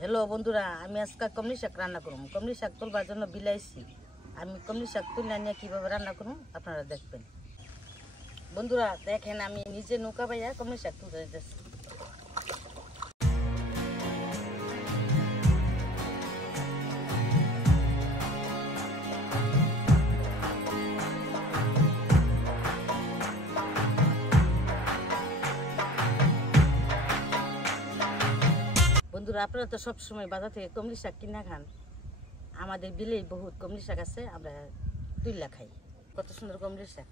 Hello বন্ধুরা, আমি আজকে কমলি শাক রান্না করব। কমলি শাক তোলবার জন্য বিলাইছি। আমি কমলি শাক তুলে নিয়ে কীভাবে রান্না করব আপনারা দেখবেন। বন্ধুরা দেখেন, আমি নিজে নৌকা বাইয়া কমলি শাক তুলতে দিতেছি। বন্ধুরা, আপনারা তো সবসময় বাজার থেকে কমলি শাক কিনা খান। আমাদের বিলেই বহুত কমলি শাক আছে, আমরা তুইলা খাই। কত সুন্দর কমলি শাক।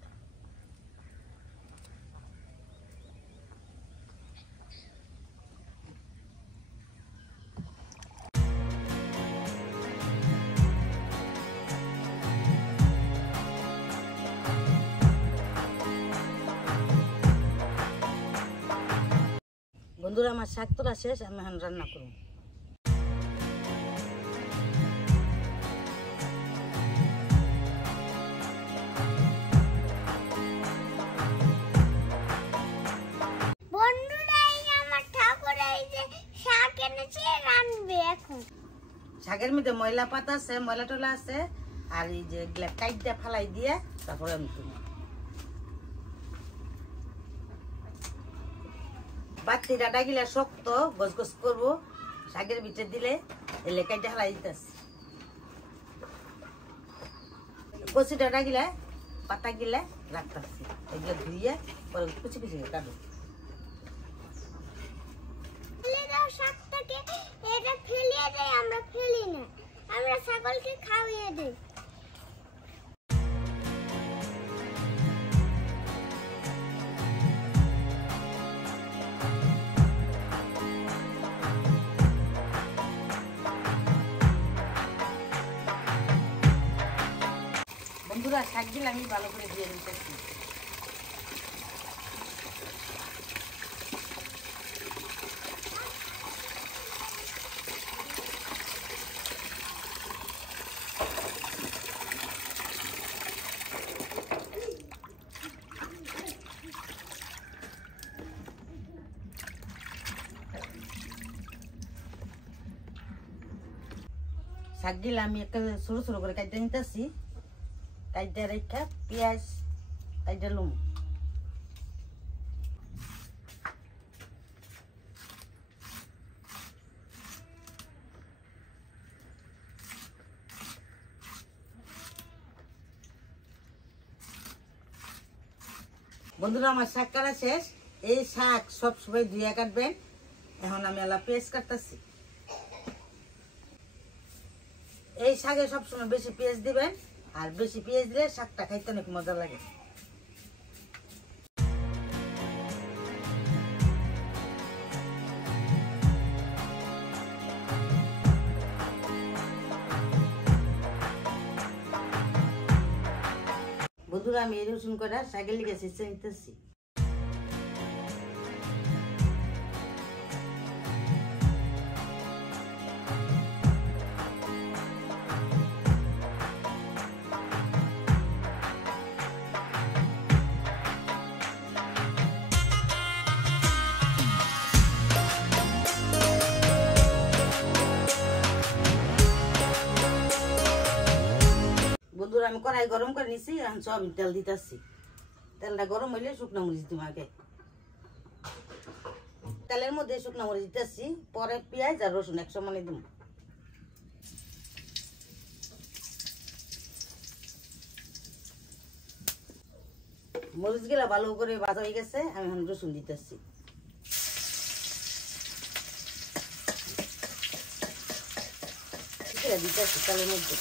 বন্ধুরা, আমার শাক তোলা শেষ, আমি এখন রান্না করব। শাকের মধ্যে ময়লা পাতা আছে, ময়লা টলা আছে, আর এই যে কাইটটা ফালাই দিয়ে তারপরে আমি তুলি। বাতি ডাটা গিলা শক্ত গছ গছ করবো, শাকের ভিতরে দিলে এলে কাইটটা ফালাই দিতেছি। কচি ডাটা গিলা পাতা গিলা রাখতেছি, এগুলো ধুইয়ে পরে কুচি কুচি কাটবো। আমরা ছাগলকে খাওয়িয়ে দিই। বন্ধুরা, শাকগুলো আমি ভালো করে দিয়ে নিতেছি। শাকগুলো আমি একটা ছোট ছোট করে কাটতে নিতেছি। কাইটা রেখা পেঁয়াজ কাইটা লুম। বন্ধুরা, আমার শাক কাটা শেষ। এই শাক সবসময় ধুয়ে কাটবেন। এখন আমি এলা পেঁয়াজ কাটতেছি। এই শাকে সবসময় বেশি পেঁয়াজ দিবেন, আর বেশি পেঁয়াজ দিলে শাকটা খাইতে অনেক মজা লাগে। বন্ধুরা, আমি এই রসুন কটা শাকের লিগে ছেঁচে নিতেছি। বন্ধুরা, আমি কড়াই গরম করে নিছি, এখন সয়াবিন তেল দিতেছি। তেলটা গরম হইলে শুকনো মরিচ দিব আগে। তেলের মধ্যে শুকনো মরিচ দিতেছি, পরে পেঁয়াজ আর রসুন একসমানে দিব। মরিচ গুলা ভালো করে ভাজা হয়ে গেছে, আমি এখন রসুন দিতেছি। দিতেছি তেলের মধ্যে।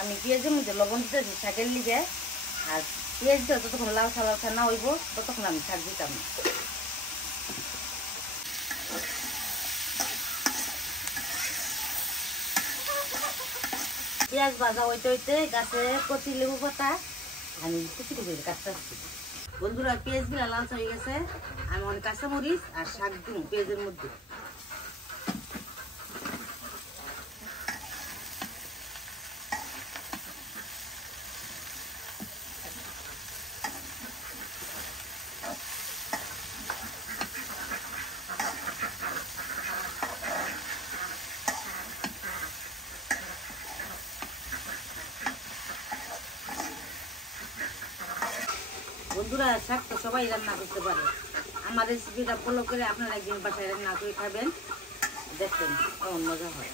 আমি পেঁয়াজের মধ্যে লবণ দিতেছি শাকের লিগে, আর পেঁয়াজটা যতক্ষণ লালসা লালসা না হইব ততক্ষণ আমি শাক দিতাম না। পেঁয়াজ ভাজা হইতে হইতে গাছে কচি লেবু পাতা আমি কুচি কুচি কাটতে আসছি। বন্ধুরা পেঁয়াজগুলো লালচা হয়ে গেছে, আমি অনেক কাঁচামরিচ আর শাক দিব পেঁয়াজের মধ্যে। বন্ধুরা শাক তো সবাই রান্না করতে পারে, আমার রেসিপিটা ফলো করে আপনারা একদিন বাসায় রান্না করে খাবেন, দেখবেন কেমন মজা হয়।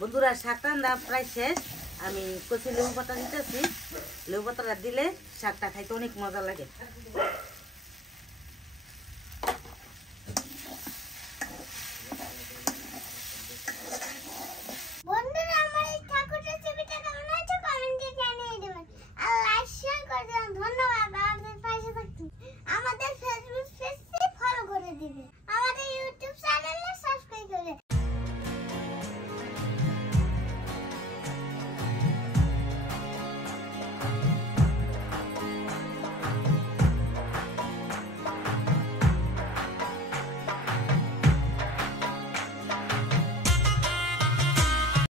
বন্ধুরা শাক রান্না প্রায় শেষ, আমি কচি লেবু পাতা দিতেছি। লেবু পাতাটা দিলে শাকটা খাইতে অনেক মজা লাগে।